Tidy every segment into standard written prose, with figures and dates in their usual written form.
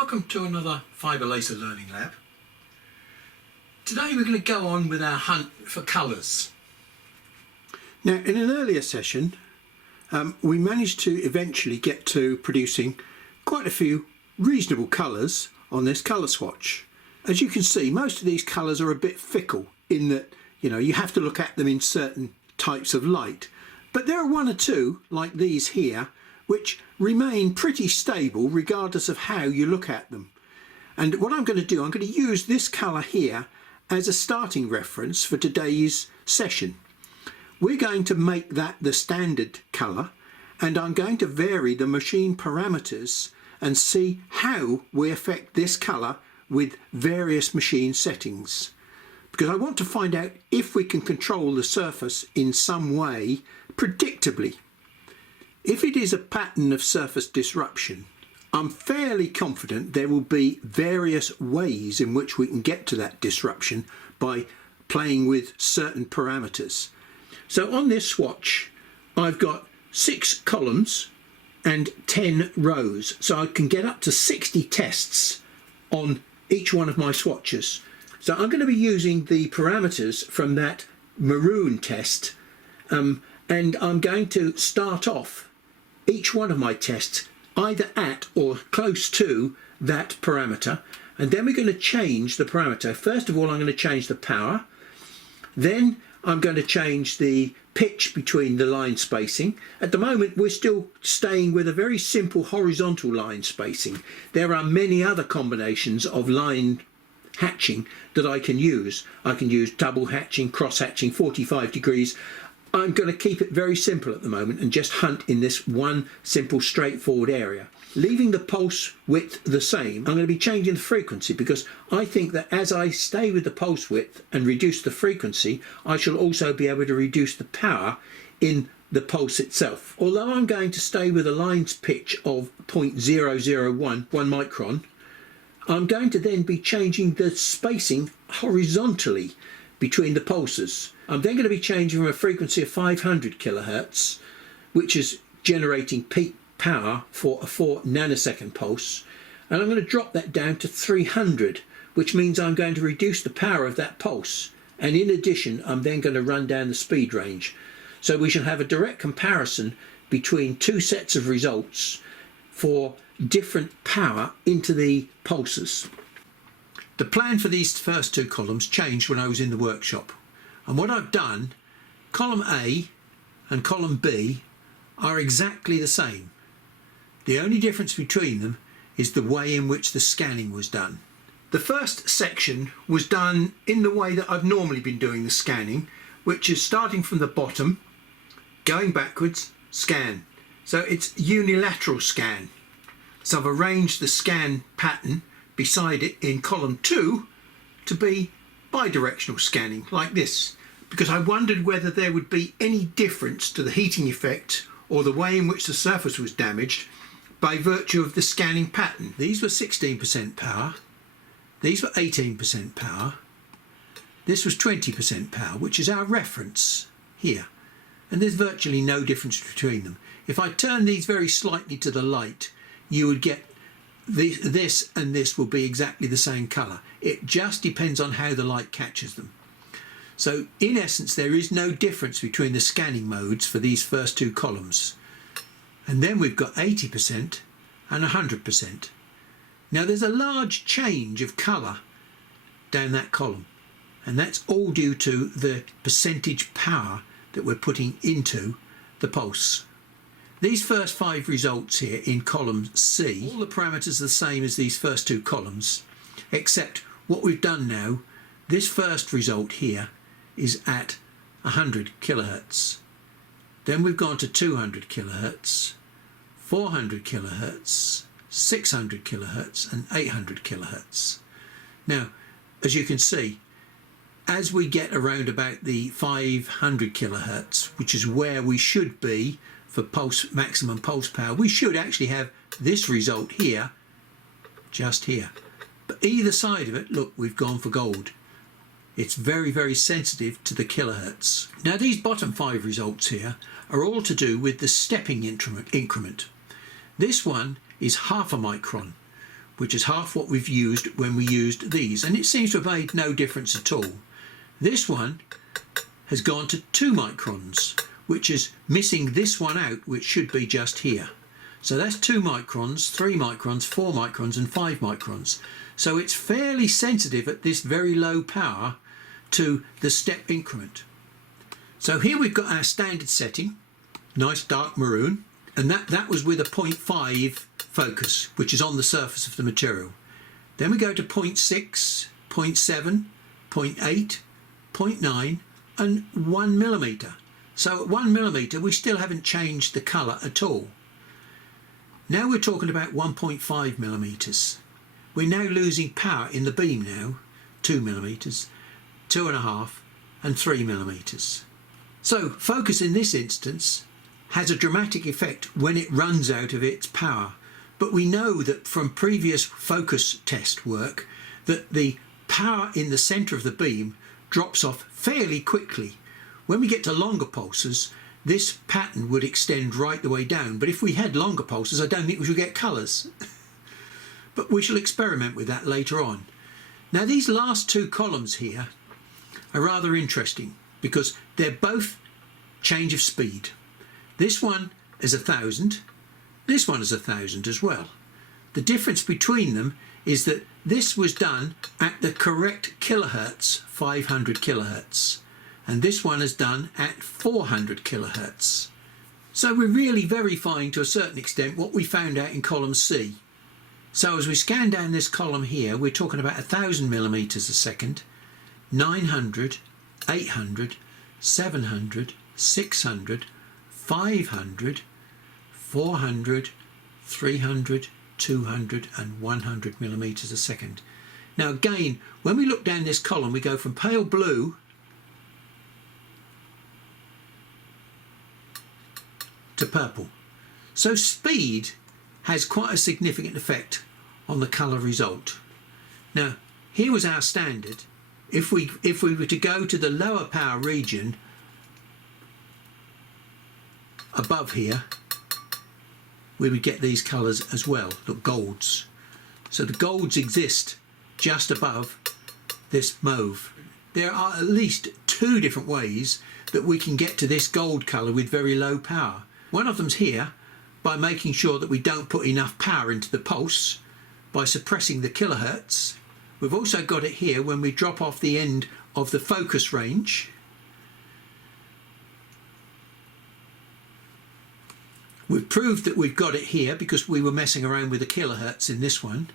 Welcome to another fibre laser learning lab. Today we're going to go on with our hunt for colours. Now, in an earlier session we managed to eventually get to producing quite a few reasonable colours on this colour swatch. As you can see, most of these colours are a bit fickle in that you have to look at them in certain types of light, but there are one or two like these here which remain pretty stable regardless of how you look at them. And what I'm going to do, I'm going to use this colour here as a starting reference for today's session. We're going to make that the standard colour, and I'm going to vary the machine parameters and see how we affect this colour with various machine settings, because I want to find out if we can control the surface in some way predictably. If it is a pattern of surface disruption, I'm fairly confident there will be various ways in which we can get to that disruption by playing with certain parameters. So on this swatch I've got 6 columns and 10 rows, so I can get up to 60 tests on each one of my swatches. So I'm going to be using the parameters from that maroon test, and I'm going to start off each one of my tests either at or close to that parameter, and then we're going to change the parameter. First of all, I'm going to change the power, then I'm going to change the pitch between the line spacing. At the moment we're still staying with a very simple horizontal line spacing. There are many other combinations of line hatching that I can use. I can use double hatching, cross hatching, 45 degrees. I'm going to keep it very simple at the moment and just hunt in this one simple straightforward area. Leaving the pulse width the same, I'm going to be changing the frequency, because I think that as I stay with the pulse width and reduce the frequency, I shall also be able to reduce the power in the pulse itself. Although I'm going to stay with a line's pitch of 0.001 1 micron, I'm going to then be changing the spacing horizontally between the pulses. I'm then going to be changing from a frequency of 500 kilohertz, which is generating peak power for a 4 nanosecond pulse, and I'm going to drop that down to 300, which means I'm going to reduce the power of that pulse, and in addition I'm then going to run down the speed range. So we shall have a direct comparison between two sets of results for different power into the pulses. The plan for these first two columns changed when I was in the workshop, and what I've done, column A and column B are exactly the same. The only difference between them is the way in which the scanning was done. The first section was done in the way that I've normally been doing the scanning, which is starting from the bottom, going backwards, scan. So it's unilateral scan. So I've arranged the scan pattern beside it in column 2 to be bidirectional scanning, like this, because I wondered whether there would be any difference to the heating effect or the way in which the surface was damaged by virtue of the scanning pattern. These were 16% power, these were 18% power, this was 20% power, which is our reference here, and there's virtually no difference between them. If I turn these very slightly to the light, you would get this and this will be exactly the same colour. It just depends on how the light catches them. So in essence there is no difference between the scanning modes for these first two columns. And then we've got 80% and 100%. Now there's a large change of colour down that column, and that's all due to the percentage power that we're putting into the pulse. These first 5 results here in column C, all the parameters are the same as these first two columns, except what we've done now, this first result here is at 100 kilohertz. Then we've gone to 200 kilohertz, 400 kilohertz, 600 kilohertz and 800 kilohertz. Now, as you can see, as we get around about the 500 kilohertz, which is where we should be for maximum pulse power, we should actually have this result here, just here. But either side of it, look, we've gone for gold. It's very, very sensitive to the kilohertz. Now these bottom 5 results here are all to do with the stepping increment. This one is half a micron, which is half what we've used when we used these, and it seems to have made no difference at all. This one has gone to 2 microns, which is missing this one out, which should be just here. So that's 2 microns, 3 microns, 4 microns and 5 microns. So it's fairly sensitive at this very low power to the step increment. So here we've got our standard setting, nice dark maroon, and that was with a 0.5 focus, which is on the surface of the material. Then we go to 0.6, 0.7, 0.8, 0.9 and 1 millimeter. So at 1 millimeter we still haven't changed the colour at all. Now we're talking about 1.5 millimeters. We're now losing power in the beam now, 2 millimeters, 2.5 and 3 millimeters. So focus in this instance has a dramatic effect when it runs out of its power. But we know that from previous focus test work that the power in the centre of the beam drops off fairly quickly. When we get to longer pulses, this pattern would extend right the way down, but if we had longer pulses I don't think we should get colours. But we shall experiment with that later on. Now these last 2 columns here are rather interesting because they're both change of speed. This one is 1000, this one is 1000 as well. The difference between them is that this was done at the correct kilohertz, 500 kilohertz, and this one is done at 400 kilohertz. So we're really verifying to a certain extent what we found out in column C. So as we scan down this column here, we're talking about 1000 millimeters a second, 900, 800, 700, 600, 500, 400, 300, 200 and 100 millimeters a second. Now again, when we look down this column, we go from pale blue to purple. So speed has quite a significant effect on the colour result. Now here was our standard. If we were to go to the lower power region above here, we would get these colours as well, look, golds. So the golds exist just above this mauve. There are at least 2 different ways that we can get to this gold colour with very low power. One of them's here, by making sure that we don't put enough power into the pulse, by suppressing the kilohertz. We've also got it here when we drop off the end of the focus range. We've proved that we've got it here because we were messing around with the kilohertz in this one.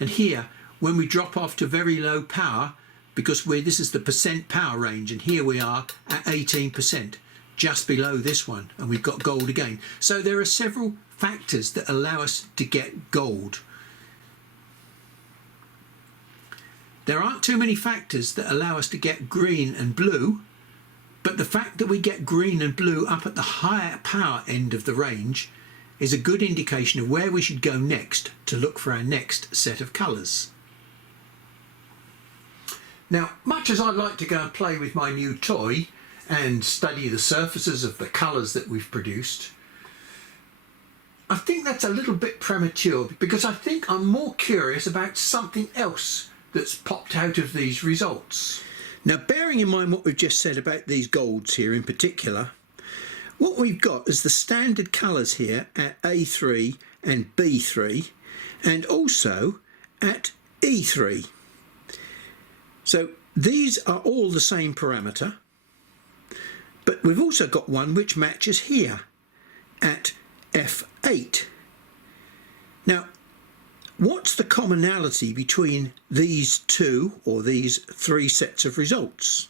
And here, when we drop off to very low power, because this is the percent power range, and here we are at 18%, just below this one, and we've got gold again. So there are several factors that allow us to get gold. There aren't too many factors that allow us to get green and blue, but the fact that we get green and blue up at the higher power end of the range is a good indication of where we should go next to look for our next set of colours. Now, much as I'd like to go and play with my new toy and study the surfaces of the colours that we've produced, I think that's a little bit premature because I think I'm more curious about something else that's popped out of these results. Now, bearing in mind what we've just said about these golds here in particular, what we've got is the standard colours here at A3 and B3 and also at E3. So these are all the same parameter, but we've also got one which matches here at F8. Now, what's the commonality between these 2 or these 3 sets of results?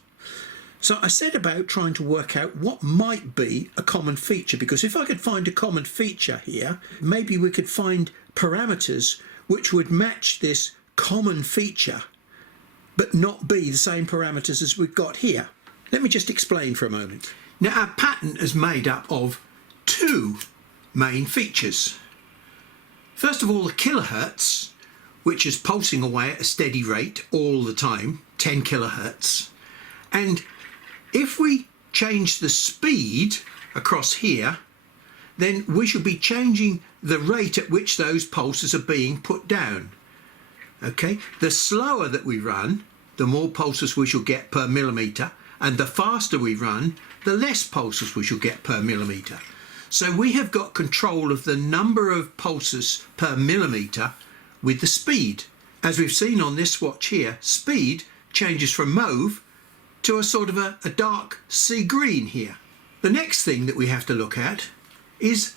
So I set about trying to work out what might be a common feature, because if I could find a common feature here, maybe we could find parameters which would match this common feature but not be the same parameters as we've got here. Let me just explain for a moment. Now, our pattern is made up of 2 main features. First of all, the kilohertz, which is pulsing away at a steady rate all the time, 10 kilohertz. And if we change the speed across here, then we should be changing the rate at which those pulses are being put down. Okay, the slower that we run, the more pulses we shall get per millimetre, and the faster we run, the less pulses we shall get per millimetre. So we have got control of the number of pulses per millimetre with the speed. As we've seen on this swatch here, speed changes from mauve to a sort of a dark sea green here. The next thing that we have to look at is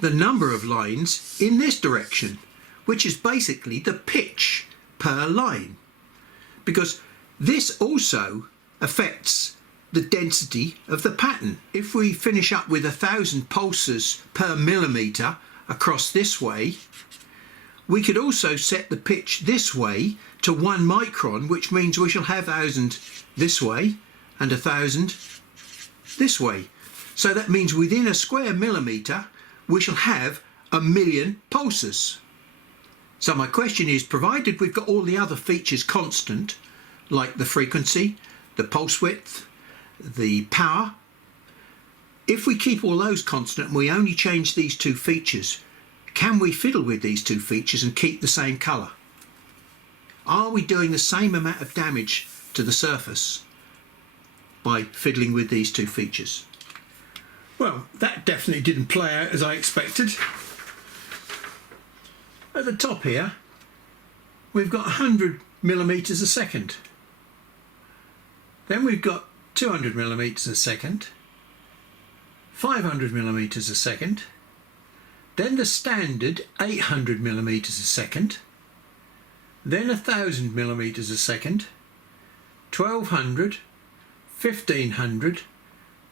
the number of lines in this direction, which is basically the pitch per line, because this also affects the density of the pattern. If we finish up with 1,000 pulses per millimetre across this way, we could also set the pitch this way to 1 micron, which means we shall have 1,000 this way and 1,000 this way. So that means within a square millimetre we shall have 1,000,000 pulses. So my question is, provided we've got all the other features constant, like the frequency, the pulse width, the power, if we keep all those constant and we only change these two features, can we fiddle with these two features and keep the same colour? Are we doing the same amount of damage to the surface by fiddling with these two features? Well, that definitely didn't play out as I expected. At the top here, we've got 100 millimetres a second. Then we've got 200 millimetres a second, 500 millimetres a second, then the standard 800 millimetres a second, then 1,000 millimetres a second, 1,200, 1,500,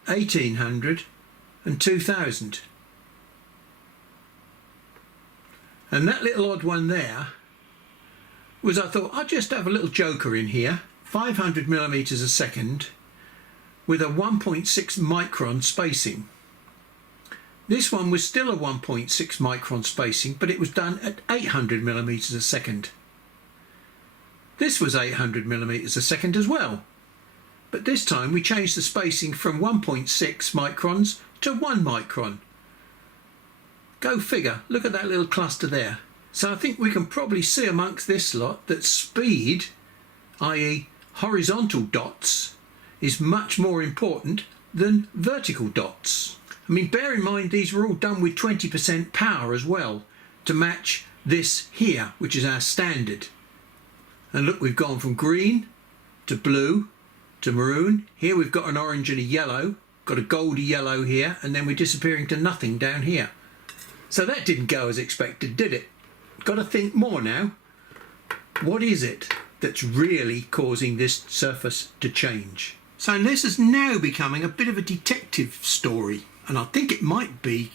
1,800 and 2,000. And that little odd one there was, I thought I'd just have a little joker in here, 500 millimetres a second with a 1.6 micron spacing. This one was still a 1.6 micron spacing, but it was done at 800 millimetres a second. This was 800 millimetres a second as well, but this time we changed the spacing from 1.6 microns to 1 micron. Go figure, look at that little cluster there. So I think we can probably see amongst this lot that speed, i.e. horizontal dots, is much more important than vertical dots. I mean, bear in mind these were all done with 20% power as well to match this here, which is our standard. And look, we've gone from green to blue to maroon. Here we've got an orange and a yellow, got a goldy yellow here, and then we're disappearing to nothing down here. So that didn't go as expected, did it? Got to think more now. What is it that's really causing this surface to change? So this is now becoming a bit of a detective story, and I think it might be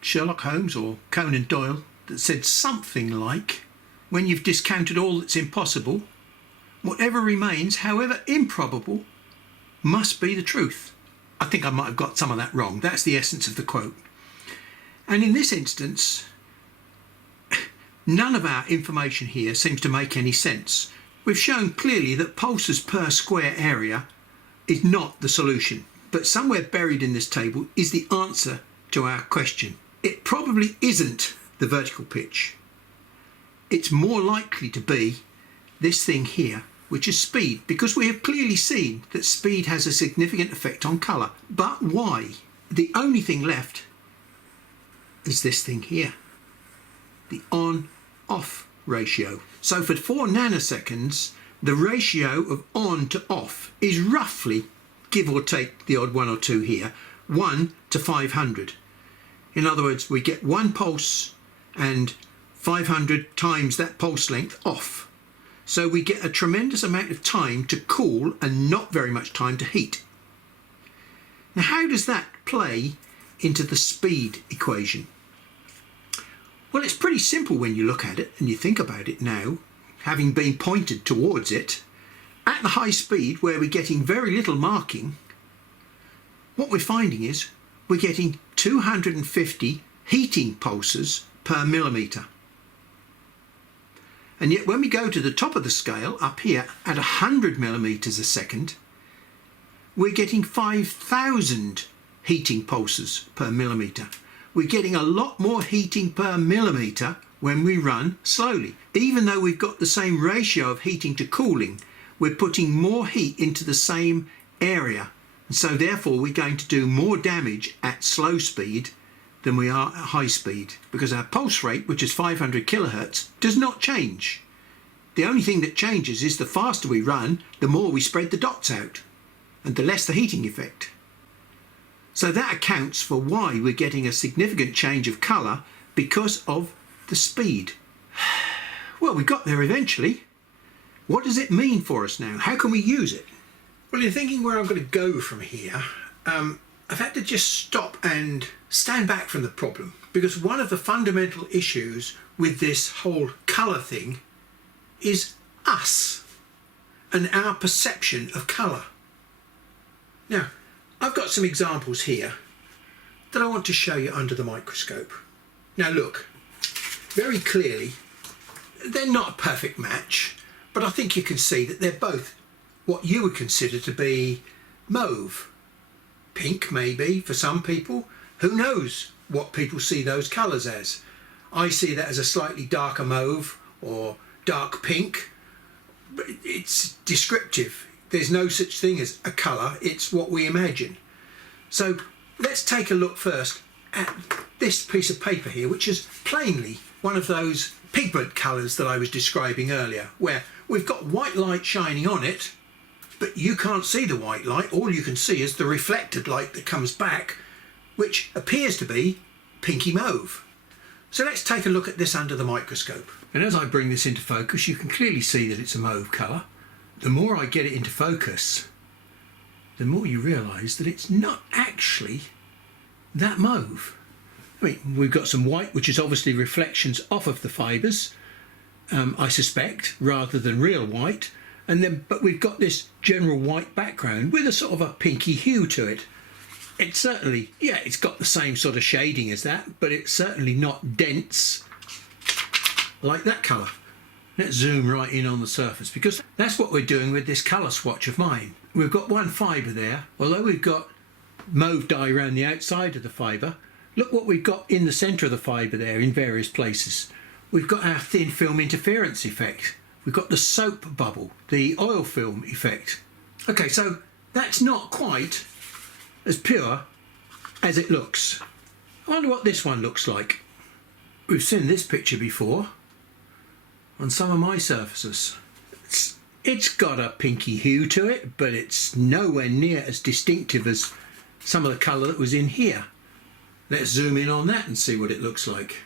Sherlock Holmes or Conan Doyle that said something like, when you've discounted all that's impossible, whatever remains, however improbable, must be the truth. I think I might have got some of that wrong. That's the essence of the quote. And in this instance, none of our information here seems to make any sense. We've shown clearly that pulses per square area is not the solution, but somewhere buried in this table is the answer to our question. It probably isn't the vertical pitch. It's more likely to be this thing here, which is speed, because we have clearly seen that speed has a significant effect on colour. But why? The only thing left is this thing here, the on-off ratio. So for 4 nanoseconds, the ratio of on to off is roughly, give or take the odd 1 or 2 here, 1 to 500. In other words, we get 1 pulse and 500 times that pulse length off. So we get a tremendous amount of time to cool and not very much time to heat. Now, how does that play into the speed equation? Well, it's pretty simple when you look at it and you think about it now, having been pointed towards it. At the high speed where we're getting very little marking, what we're finding is we're getting 250 heating pulses per millimetre. And yet when we go to the top of the scale, up here, at 100 millimetres a second, we're getting 5,000 heating pulses per millimetre. We're getting a lot more heating per millimetre when we run slowly. Even though we've got the same ratio of heating to cooling, we're putting more heat into the same area. And so therefore we're going to do more damage at slow speed than we are at high speed, because our pulse rate, which is 500 kilohertz, does not change. The only thing that changes is the faster we run, the more we spread the dots out, and the less the heating effect. So that accounts for why we're getting a significant change of colour because of the speed. Well, we got there eventually. What does it mean for us now? How can we use it? Well, in thinking where I'm going to go from here, I've had to just stop and stand back from the problem, because one of the fundamental issues with this whole colour thing is us and our perception of colour. Now, I've got some examples here that I want to show you under the microscope. Now look, very clearly, they're not a perfect match, but I think you can see that they're both what you would consider to be mauve. Pink maybe for some people. Who knows what people see those colours as? I see that as a slightly darker mauve or dark pink, but it's descriptive. There's no such thing as a colour, it's what we imagine. So let's take a look first at this piece of paper here, which is plainly one of those pigment colours that I was describing earlier, where we've got white light shining on it, but you can't see the white light. All you can see is the reflected light that comes back, which appears to be pinky mauve. So let's take a look at this under the microscope. And as I bring this into focus, you can clearly see that it's a mauve colour. The more I get it into focus, the more you realise that it's not actually that mauve. I mean, we've got some white, which is obviously reflections off of the fibres, I suspect, rather than real white. But we've got this general white background with a sort of a pinky hue to it. It's certainly, yeah, it's got the same sort of shading as that, but it's certainly not dense like that colour. Let's zoom right in on the surface, because that's what we're doing with this colour swatch of mine. We've got one fibre there. Although we've got mauve dye around the outside of the fibre, look what we've got in the centre of the fibre there in various places. We've got our thin film interference effect. We've got the soap bubble, the oil film effect. Okay, so that's not quite as pure as it looks. I wonder what this one looks like. We've seen this picture before on some of my surfaces. It's got a pinky hue to it, but it's nowhere near as distinctive as some of the colour that was in here. Let's zoom in on that and see what it looks like.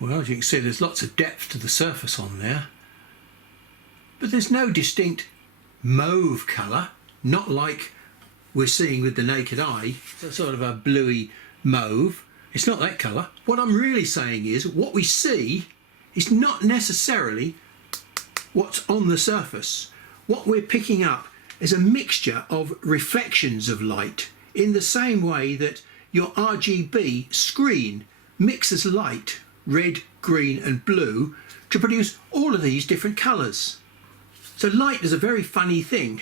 Well, as you can see, there's lots of depth to the surface on there, but there's no distinct mauve colour, not like we're seeing with the naked eye. It's sort of a bluey mauve. It's not that colour. What I'm really saying is what we see is not necessarily what's on the surface. What we're picking up is a mixture of reflections of light, in the same way that your RGB screen mixes light, red, green and blue, to produce all of these different colours. So light is a very funny thing.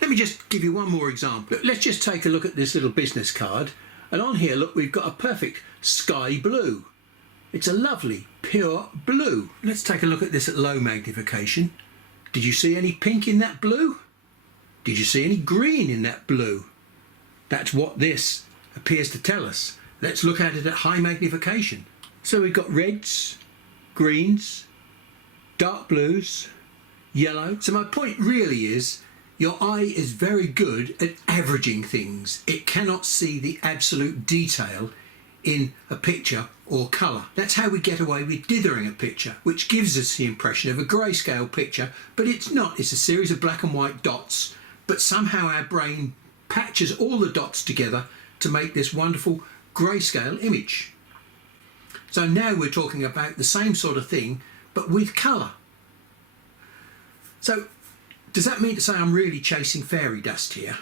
Let me just give you one more example. Let's just take a look at this little business card, and on here, look, we've got a perfect sky blue. It's a lovely pure blue. Let's take a look at this at low magnification. Did you see any pink in that blue? Did you see any green in that blue? That's what this appears to tell us. Let's look at it at high magnification. So we've got reds, greens, dark blues, yellow. So my point really is, your eye is very good at averaging things. It cannot see the absolute detail in a picture or colour. That's how we get away with dithering a picture, which gives us the impression of a grayscale picture, but it's not. It's a series of black and white dots, but somehow our brain patches all the dots together to make this wonderful grayscale image. So now we're talking about the same sort of thing, but with colour. So does that mean to say I'm really chasing fairy dust here?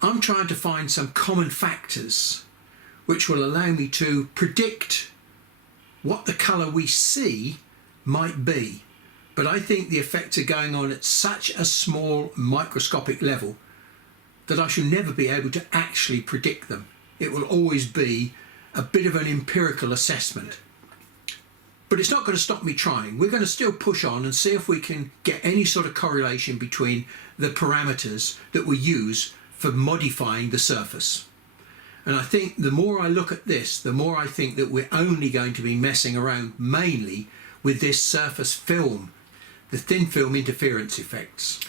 I'm trying to find some common factors which will allow me to predict what the colour we see might be. But I think the effects are going on at such a small microscopic level that I shall never be able to actually predict them. It will always be a bit of an empirical assessment. But it's not going to stop me trying. We're going to still push on and see if we can get any sort of correlation between the parameters that we use for modifying the surface. And I think the more I look at this, the more I think that we're only going to be messing around mainly with this surface film, the thin film interference effects.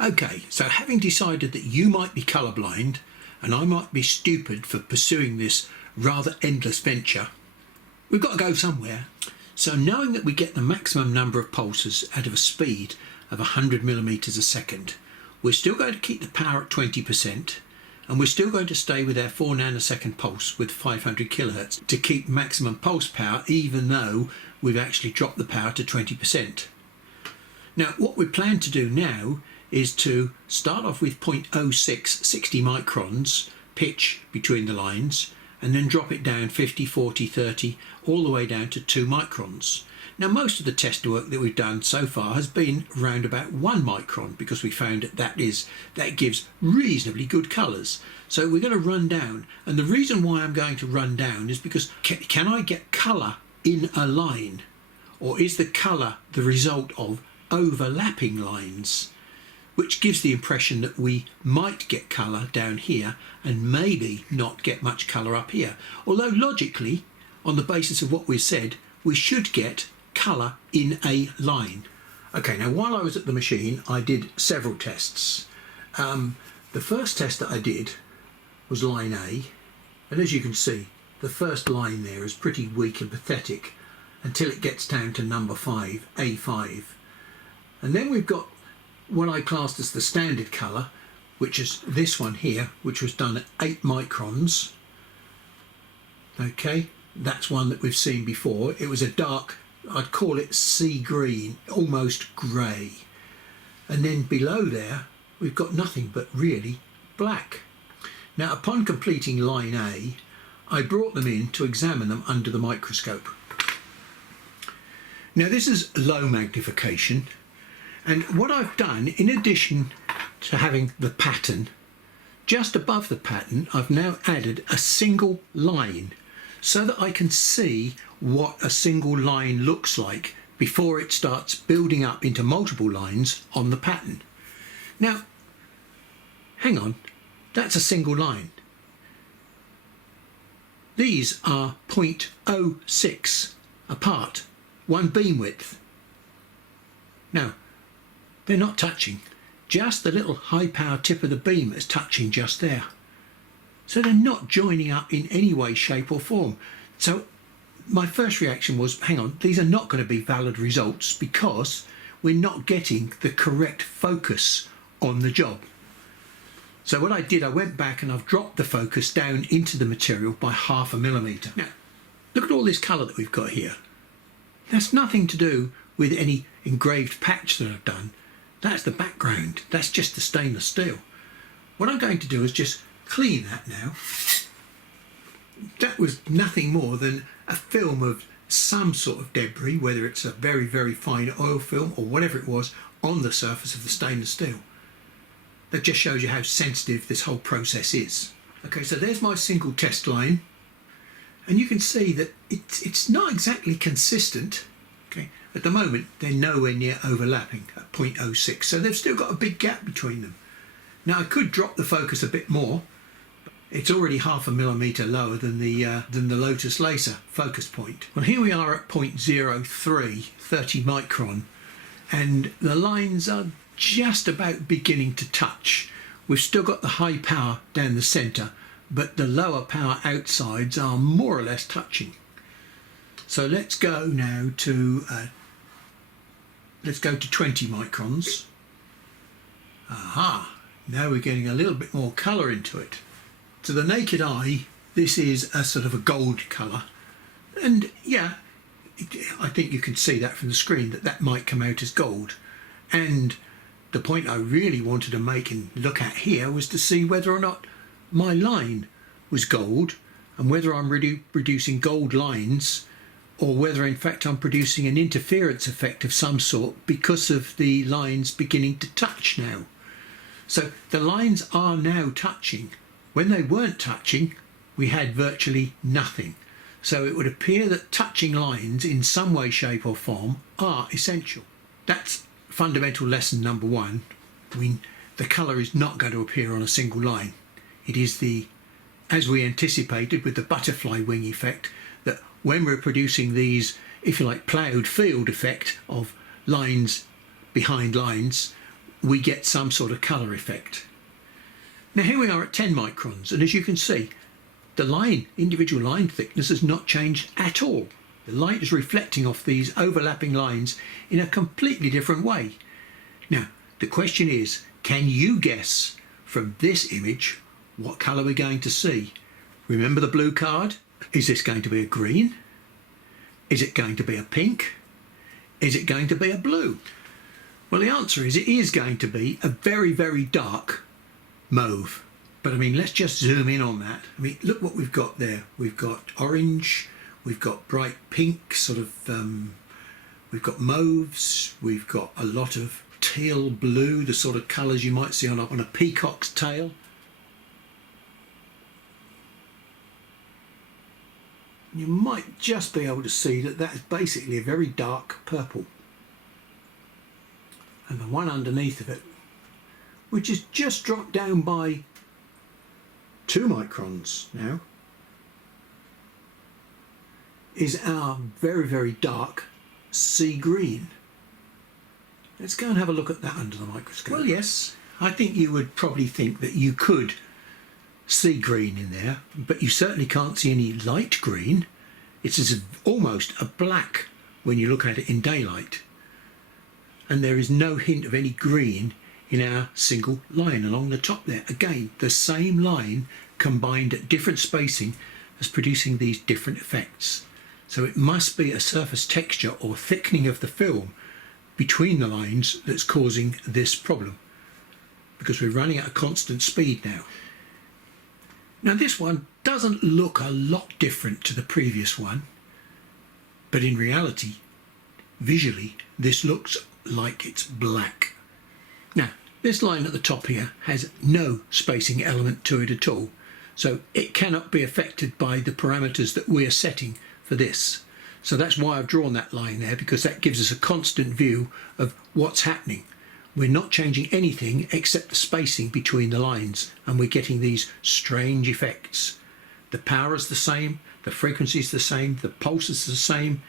Okay, so having decided that you might be colourblind and I might be stupid for pursuing this rather endless venture, we've got to go somewhere. So knowing that we get the maximum number of pulses out of a speed of 100 millimeters a second, we're still going to keep the power at 20%, and we're still going to stay with our 4 nanosecond pulse with 500 kilohertz to keep maximum pulse power, even though we've actually dropped the power to 20%. Now, what we plan to do now is to start off with 0.06, 60 microns pitch between the lines, and then drop it down 50, 40, 30, all the way down to 2 microns. Now, most of the test work that we've done so far has been around about 1 micron, because we found that gives reasonably good colours. So we're going to run down, and the reason why I'm going to run down is because can I get colour in a line, or is the colour the result of overlapping lines, which gives the impression that we might get colour down here and maybe not get much colour up here. Although logically, on the basis of what we've said, we should get colour in a line. Okay, now while I was at the machine, I did several tests. The first test that I did was line A, and as you can see, the first line there is pretty weak and pathetic until it gets down to number 5, A5. And then we've got what I classed as the standard colour, which is this one here, which was done at 8 microns. Okay, that's one that we've seen before. It was a dark, I'd call it sea green, almost grey. And then below there, we've got nothing but really black. Now, upon completing line A, I brought them in to examine them under the microscope. Now, this is low magnification. And what I've done, in addition to having the pattern, just above the pattern, I've now added a single line so that I can see what a single line looks like before it starts building up into multiple lines on the pattern. Now, hang on, that's a single line. These are 0.06 apart, one beam width. Now, they're not touching, just the little high power tip of the beam is touching just there. So they're not joining up in any way, shape or form. So my first reaction was, hang on, these are not going to be valid results because we're not getting the correct focus on the job. So what I did, I went back and I've dropped the focus down into the material by 0.5 millimeter. Now, look at all this colour that we've got here. That's nothing to do with any engraved patch that I've done. That's the background. That's just the stainless steel. What I'm going to do is just clean that now. That was nothing more than a film of some sort of debris, whether it's a very, very fine oil film or whatever it was, on the surface of the stainless steel. That just shows you how sensitive this whole process is. Okay, so there's my single test line. And you can see that it's not exactly consistent. Okay, at the moment, they're nowhere near overlapping at 0.06, so they've still got a big gap between them. Now, I could drop the focus a bit more. It's already 0.5 millimeter lower than the Lotus Laser focus point. Well, here we are at 0.03, 30 micron, and the lines are just about beginning to touch. We've still got the high power down the centre, but the lower power outsides are more or less touching. So let's go now to 20 microns. Aha! Now we're getting a little bit more colour into it. To the naked eye, this is a sort of a gold colour, and yeah, I think you can see that from the screen that might come out as gold. And the point I really wanted to make and look at here was to see whether or not my line was gold, and whether I'm producing gold lines, or whether in fact I'm producing an interference effect of some sort because of the lines beginning to touch now. So the lines are now touching. When they weren't touching, we had virtually nothing. So it would appear that touching lines in some way, shape or form are essential. That's fundamental lesson number one. The colour is not going to appear on a single line. It is as we anticipated with the butterfly wing effect, that when we're producing these, if you like, ploughed field effect of lines behind lines, we get some sort of colour effect. Now here we are at 10 microns, and as you can see, the individual line thickness has not changed at all. The light is reflecting off these overlapping lines in a completely different way. Now, the question is, can you guess from this image what colour we're going to see? Remember the blue card? Is this going to be a green? Is it going to be a pink? Is it going to be a blue? Well, the answer is it is going to be a very, very dark mauve. But I mean, let's just zoom in on that. I mean, look what we've got there. We've got orange, we've got bright pink, we've got mauves, we've got a lot of teal blue, the sort of colours you might see on a peacock's tail. You might just be able to see that that is basically a very dark purple. And the one underneath of it, which is just dropped down by 2 microns now, is our very, very dark sea green. Let's go and have a look at that under the microscope. Well, yes, I think you would probably think that you could see green in there, but you certainly can't see any light green. It's almost a black when you look at it in daylight. And there is no hint of any green in our single line along the top there. Again, the same line combined at different spacing as producing these different effects. So it must be a surface texture or thickening of the film between the lines that's causing this problem, because we're running at a constant speed now. Now this one doesn't look a lot different to the previous one, but in reality, visually, this looks like it's black. Now, this line at the top here has no spacing element to it at all, so it cannot be affected by the parameters that we are setting for this. So that's why I've drawn that line there, because that gives us a constant view of what's happening. We're not changing anything except the spacing between the lines, and we're getting these strange effects. The power is the same, the frequency is the same, the pulse is the same,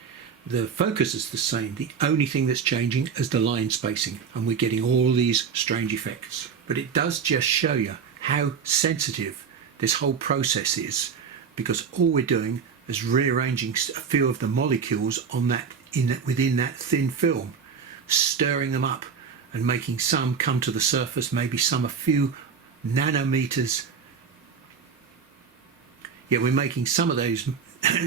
the focus is the same. The only thing that's changing is the line spacing, and we're getting all these strange effects. But it does just show you how sensitive this whole process is, because all we're doing is rearranging a few of the molecules on within that thin film, stirring them up and making some come to the surface, maybe some a few nanometers. Yeah, we're making some of those.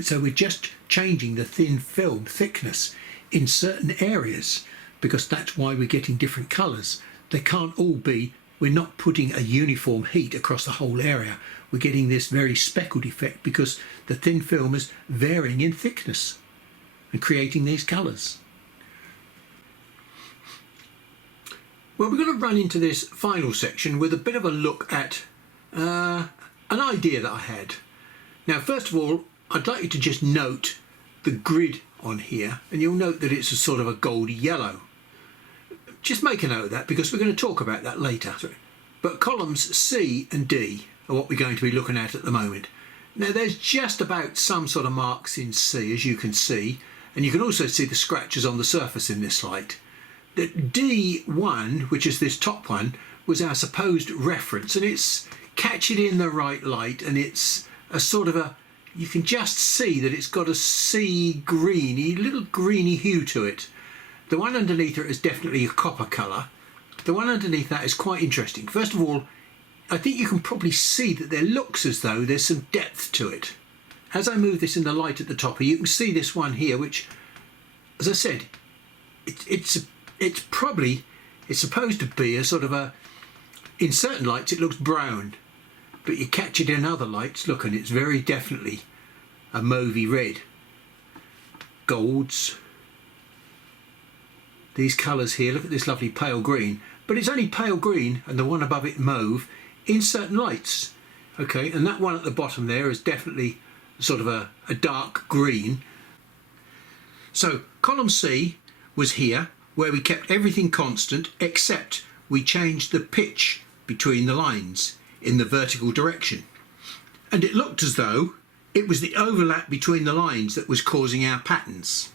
So we're just changing the thin film thickness in certain areas, because that's why we're getting different colours. They can't all be, we're not putting a uniform heat across the whole area. We're getting this very speckled effect because the thin film is varying in thickness and creating these colours. Well, we're going to run into this final section with a bit of a look at an idea that I had. Now, first of all, I'd like you to just note the grid on here, and you'll note that it's a sort of a goldy yellow. Just make a note of that, because we're going to talk about that later. But columns C and D are what we're going to be looking at the moment. Now, there's just about some sort of marks in C, as you can see, and you can also see the scratches on the surface in this light. The D1, which is this top one, was our supposed reference, and it's catching in the right light, and it's a sort of a, you can just see that it's got a sea greeny, little greeny hue to it. The one underneath it is definitely a copper colour. The one underneath that is quite interesting. First of all, I think you can probably see that there looks as though there's some depth to it. As I move this in the light at the top here, you can see this one here, which, as I said, it's supposed to be a sort of a, in certain lights it looks brown, but you catch it in other lights, look, and it's very definitely a mauvey red. Golds, these colours here, look at this lovely pale green, but it's only pale green and the one above it mauve in certain lights. Okay, and that one at the bottom there is definitely sort of a dark green. So column C was here, where we kept everything constant except we changed the pitch between the lines in the vertical direction. And it looked as though it was the overlap between the lines that was causing our patterns.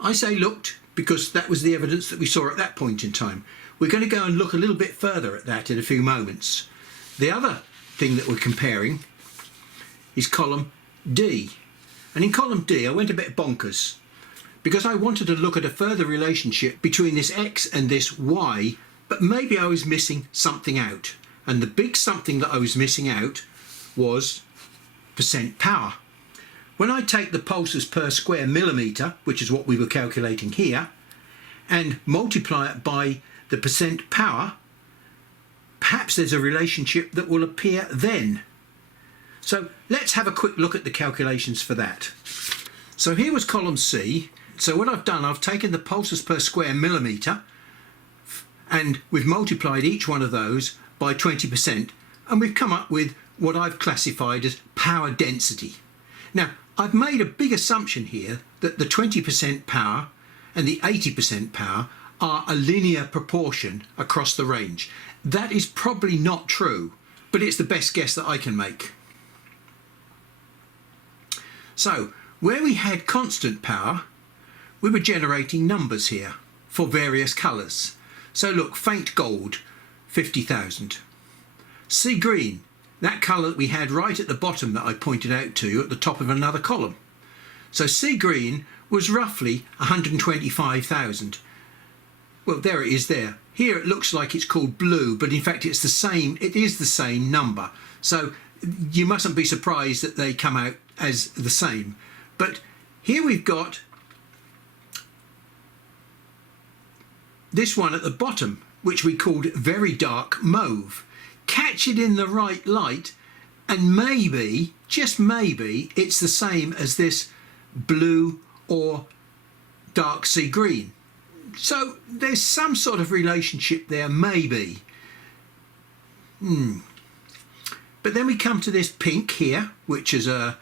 I say looked because that was the evidence that we saw at that point in time. We're going to go and look a little bit further at that in a few moments. The other thing that we're comparing is column D. And in column D I went a bit bonkers because I wanted to look at a further relationship between this X and this Y, but maybe I was missing something out. And the big something that I was missing out was percent power. When I take the pulses per square millimetre, which is what we were calculating here, and multiply it by the percent power, perhaps there's a relationship that will appear then. So let's have a quick look at the calculations for that. So here was column C. So what I've done, I've taken the pulses per square millimetre and we've multiplied each one of those by 20%, and we've come up with what I've classified as power density. Now, I've made a big assumption here that the 20% power and the 80% power are a linear proportion across the range. That is probably not true, but it's the best guess that I can make. So, where we had constant power, we were generating numbers here for various colours. So look, faint gold, 50,000. Sea green, that colour that we had right at the bottom that I pointed out to you at the top of another column. So sea green was roughly 125,000. Well, there it is there. Here it looks like it's called blue, but in fact it's the same, it is the same number. So you mustn't be surprised that they come out as the same. But here we've got this one at the bottom, which we called very dark mauve. Catch it in the right light and maybe, just maybe, it's the same as this blue or dark sea green. So there's some sort of relationship there, maybe. But then we come to this pink here, which is I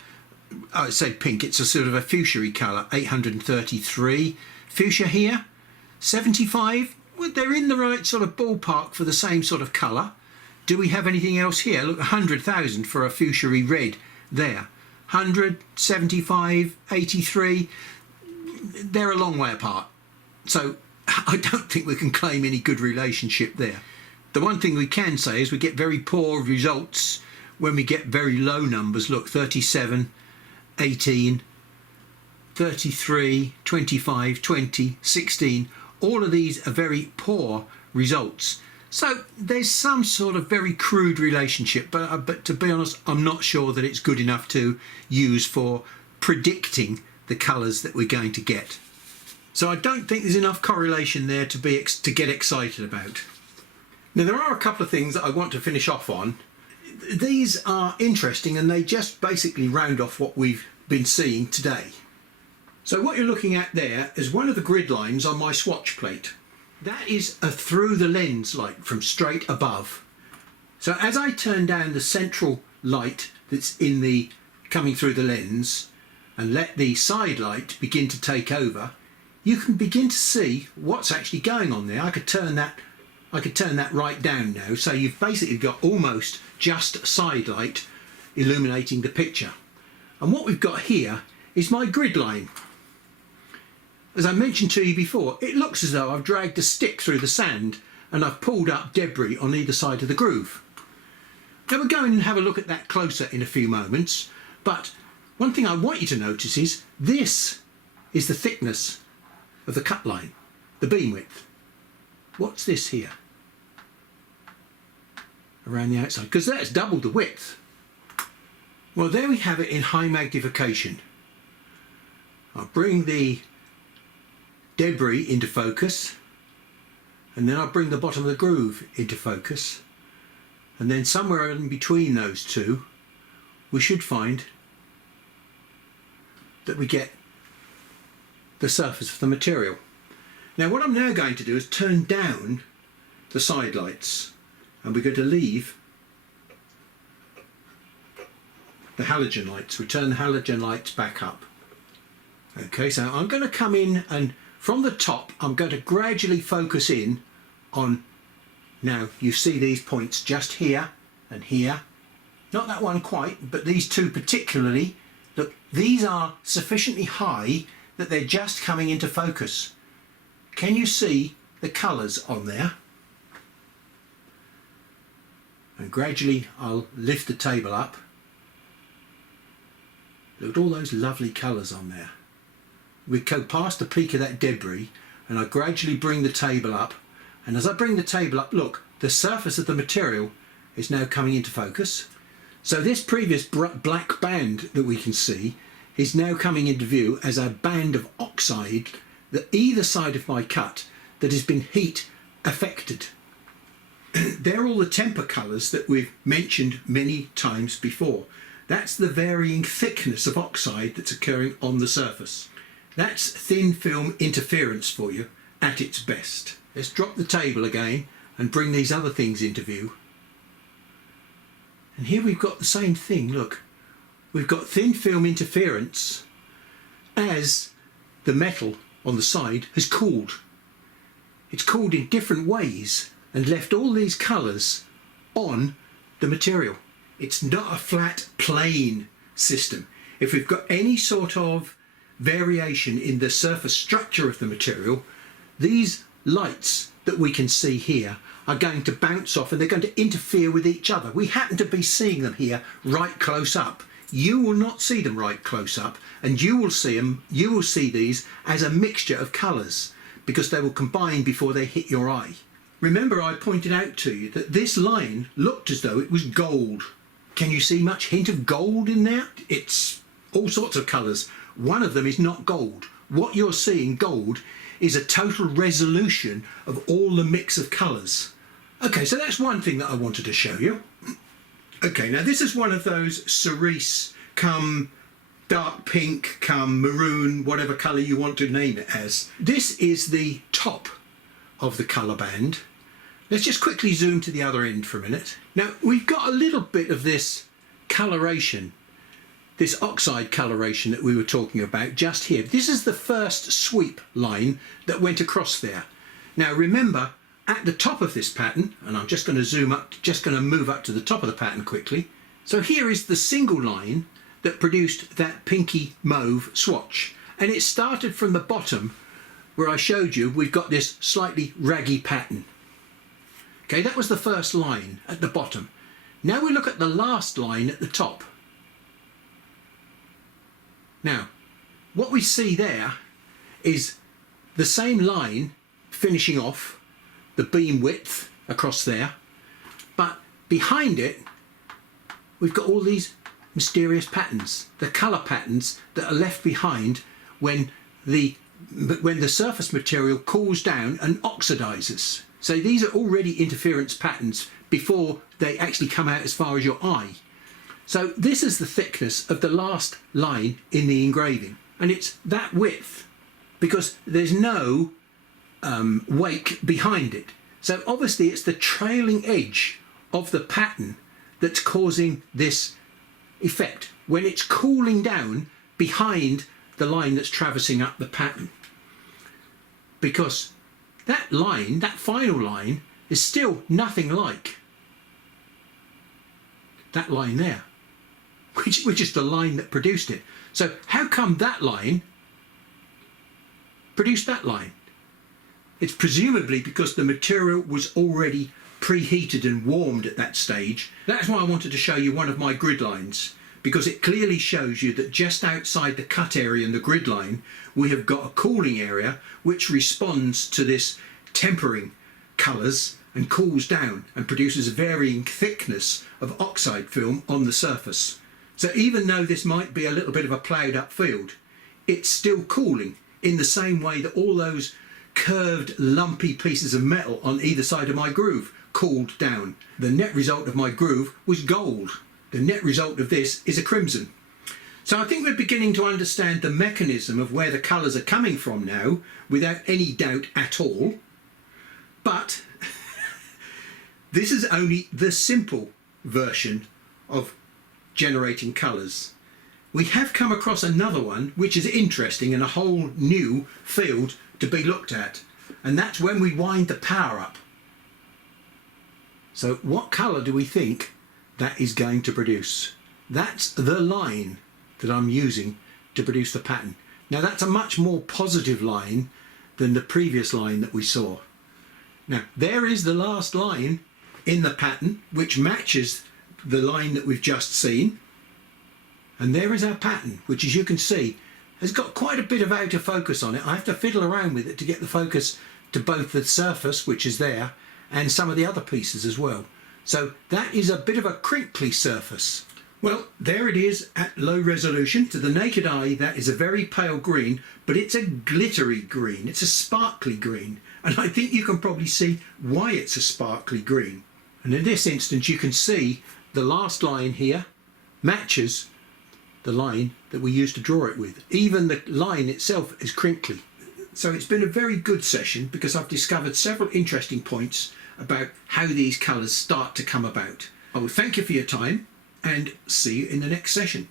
say pink, it's a sort of a fuchsia colour, 833. Fuchsia here, 75. Well, they're in the right sort of ballpark for the same sort of colour. Do we have anything else here? Look, 100,000 for a fuchsia red there. 100, 75, 83. They're a long way apart. So I don't think we can claim any good relationship there. The one thing we can say is we get very poor results when we get very low numbers. Look, 37, 18, 33, 25, 20, 16. All of these are very poor results. So there's some sort of very crude relationship, but to be honest, I'm not sure that it's good enough to use for predicting the colours that we're going to get. So I don't think there's enough correlation there to get excited about. Now there are a couple of things that I want to finish off on. These are interesting and they just basically round off what we've been seeing today. So what you're looking at there is one of the grid lines on my swatch plate. That is a through the lens light from straight above. So as I turn down the central light that's coming through the lens and let the side light begin to take over, you can begin to see what's actually going on there. I could turn that right down now, so you've basically got almost just side light illuminating the picture. And what we've got here is my grid line. As I mentioned to you before, it looks as though I've dragged a stick through the sand and I've pulled up debris on either side of the groove. Now we're going to have a look at that closer in a few moments, but one thing I want you to notice is this is the thickness of the cut line, the beam width. What's this here? Around the outside, because that's double the width. Well, there we have it in high magnification. I'll bring the debris into focus, and then I'll bring the bottom of the groove into focus, and then somewhere in between those two we should find that we get the surface of the material. Now what I'm now going to do is turn down the side lights, and we're going to leave the halogen lights, return the halogen lights back up. Okay, so I'm going to come in, and from the top I'm going to gradually focus in on, now you see these points just here and here, not that one quite, but these two particularly. Look, these are sufficiently high that they're just coming into focus. Can you see the colours on there? And gradually I'll lift the table up. Look at all those lovely colours on there. We go past the peak of that debris, and I gradually bring the table up, and as I bring the table up, look, the surface of the material is now coming into focus. So this previous black band that we can see is now coming into view as a band of oxide that either side of my cut that has been heat affected. They're all the temper colours that we've mentioned many times before. That's the varying thickness of oxide that's occurring on the surface. That's thin film interference for you at its best. Let's drop the table again and bring these other things into view. And here we've got the same thing, look. We've got thin film interference as the metal on the side has cooled. It's cooled in different ways and left all these colours on the material. It's not a flat, plain system. If we've got any sort of variation in the surface structure of the material, these lights that we can see here are going to bounce off, and they're going to interfere with each other. We happen to be seeing them here right close up. You will not see them right close up, and you will see these as a mixture of colours because they will combine before they hit your eye. Remember, I pointed out to you that this line looked as though it was gold. Can you see much hint of gold in there? It's all sorts of colours. One of them is not gold. What you're seeing, gold, is a total resolution of all the mix of colours. Okay, so that's one thing that I wanted to show you. Okay, now this is one of those cerise, come dark pink, come maroon, whatever colour you want to name it as. This is the top of the colour band. Let's just quickly zoom to the other end for a minute. Now, we've got a little bit of this coloration, this oxide coloration that we were talking about just here. This is the first sweep line that went across there. Now, remember, at the top of this pattern, and I'm just going to zoom up, just going to move up to the top of the pattern quickly. So here is the single line that produced that pinky mauve swatch. And it started from the bottom where I showed you we've got this slightly raggy pattern. Okay, that was the first line at the bottom. Now we look at the last line at the top. Now, what we see there is the same line finishing off the beam width across there, but behind it we've got all these mysterious patterns, the colour patterns that are left behind when the surface material cools down and oxidizes. So these are already interference patterns before they actually come out as far as your eye. So this is the thickness of the last line in the engraving, and it's that width because there's no wake behind it. So obviously it's the trailing edge of the pattern that's causing this effect when it's cooling down behind the line that's traversing up the pattern, because that line, that final line, is still nothing like that line there, which is the line that produced it. So how come that line produced that line? It's presumably because the material was already preheated and warmed at that stage. That's why I wanted to show you one of my grid lines, because it clearly shows you that just outside the cut area and the grid line we have got a cooling area which responds to this tempering colours and cools down and produces a varying thickness of oxide film on the surface. So even though this might be a little bit of a ploughed up field, it's still cooling in the same way that all those curved lumpy pieces of metal on either side of my groove cooled down. The net result of my groove was gold. The net result of this is a crimson. So I think we're beginning to understand the mechanism of where the colours are coming from now without any doubt at all. But This is only the simple version of generating colours. We have come across another one which is interesting and a whole new field to be looked at, and that's when we wind the power up. So what colour do we think that is going to produce? That's the line that I'm using to produce the pattern. Now that's a much more positive line than the previous line that we saw. Now there is the last line in the pattern which matches the line that we've just seen, and there is our pattern, which as you can see has got quite a bit of out of focus on it. I have to fiddle around with it to get the focus to both the surface, which is there, and some of the other pieces as well. So that is a bit of a crinkly surface. Well, there it is at low resolution. To the naked eye that is a very pale green, but it's a glittery green, it's a sparkly green, and I think you can probably see why it's a sparkly green. And in this instance you can see the last line here matches the line that we used to draw it with. Even the line itself is crinkly. So it's been a very good session because I've discovered several interesting points about how these colours start to come about. I will thank you for your time and see you in the next session.